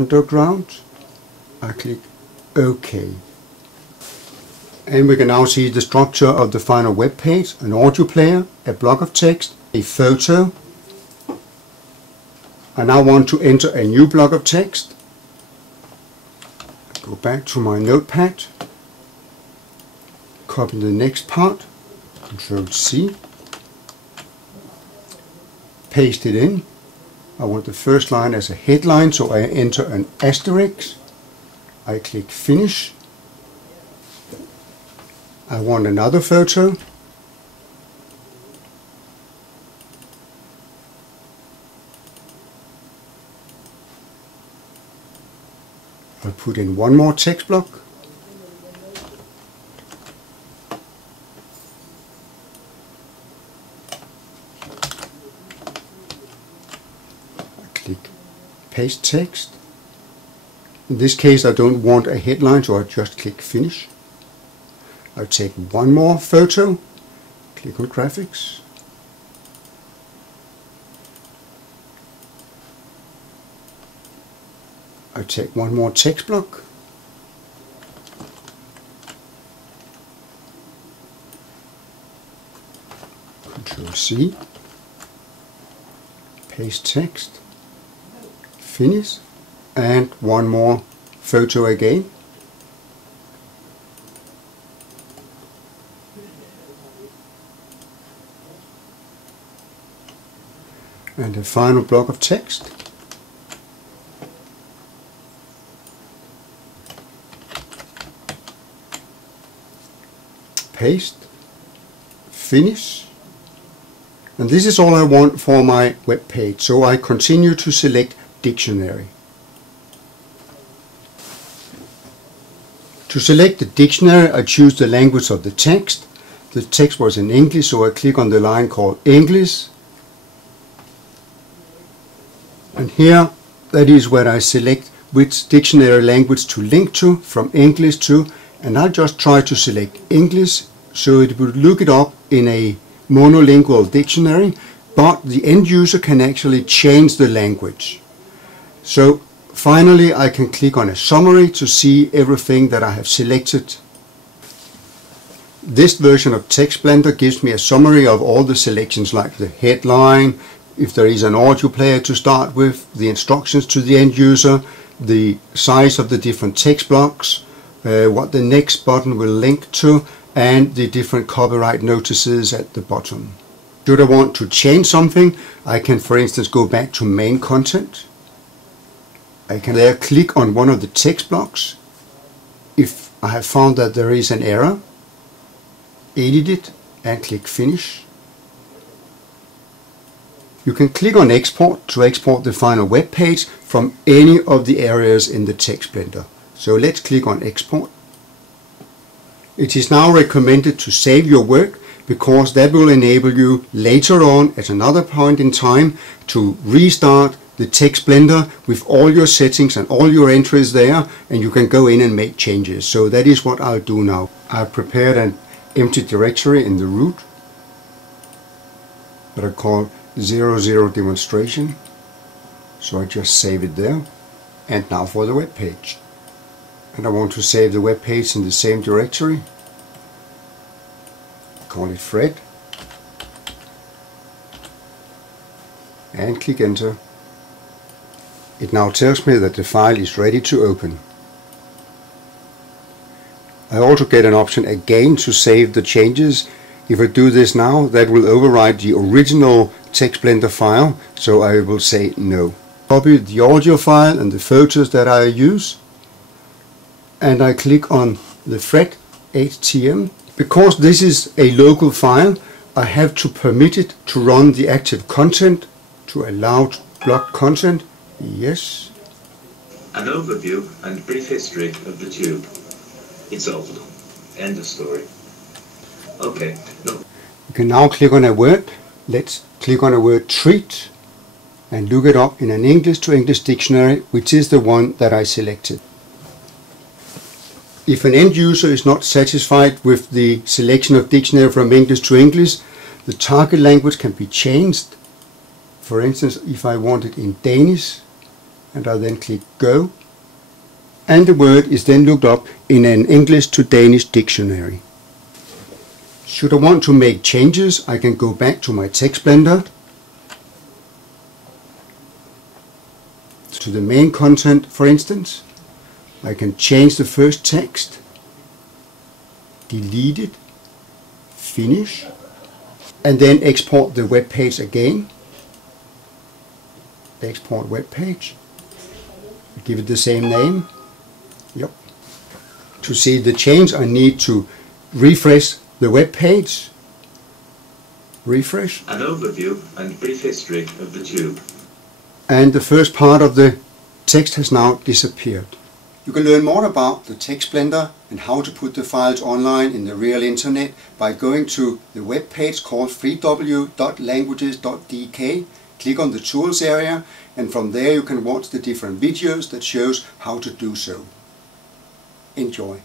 underground. I click OK. And we can now see the structure of the final web page: an audio player, a block of text, a photo. I now want to enter a new block of text. Go back to my notepad, copy the next part, Ctrl C, paste it in. I want the first line as a headline, so I enter an asterisk. I click Finish. I want another photo. I'll put in one more text block. I click Paste Text. In this case I don't want a headline, so I just click Finish. I'll take one more photo, click on Graphics. I'll take one more text block. Ctrl C, paste text, finish, and one more photo again. And a final block of text. Paste, finish, and this is all I want for my web page, so I continue to select Dictionary. To select the dictionary, I choose the language of the text. The text was in English, so I click on the line called English, and here that is where I select which dictionary language to link to, from English to, and I'll just try to select English, so it will look it up in a monolingual dictionary, but the end user can actually change the language. So finally I can click on a summary to see everything that I have selected. This version of TextBlender gives me a summary of all the selections, like the headline, if there is an audio player to start with, the instructions to the end user, the size of the different text blocks, what the next button will link to, and the different copyright notices at the bottom. Should I want to change something, I can for instance go back to main content. I can there click on one of the text blocks. If I have found that there is an error, edit it and click Finish. You can click on Export to export the final web page from any of the areas in the TextBlender. So let's click on Export. It is now recommended to save your work, because that will enable you later on at another point in time to restart the TextBlender with all your settings and all your entries there, and you can go in and make changes. So that is what I'll do now. I've prepared an empty directory in the root that I call 00 demonstration. So I just save it there. And now for the web page. And I want to save the web page in the same directory. Call it Fred. And click Enter. It now tells me that the file is ready to open. I also get an option again to save the changes. If I do this now, that will override the original TextBlender file, so I will say no. Copy the audio file and the photos that I use, and I click on the Fred HTML. Because this is a local file, I have to permit it to run the active content, to allow to block content. Yes. An overview and brief history of the tube. It's old. End of story. Okay. No. You can now click on a word. Let's click on a word treat and look it up in an English to English dictionary, which is the one that I selected. If an end user is not satisfied with the selection of dictionary from English to English, the target language can be changed. For instance, if I want it in Danish, and I then click Go, and the word is then looked up in an English to Danish dictionary. Should I want to make changes, I can go back to my TextBlender, to the main content for instance. I can change the first text, delete it, finish, and then export the web page again. Export web page, give it the same name. Yep. To see the change, I need to refresh the web page. Refresh. An overview and brief history of the tube. And the first part of the text has now disappeared. You can learn more about the TextBlender and how to put the files online in the real internet by going to the web page called www.languages.dk. Click on the Tools area, and from there you can watch the different videos that shows how to do so. Enjoy!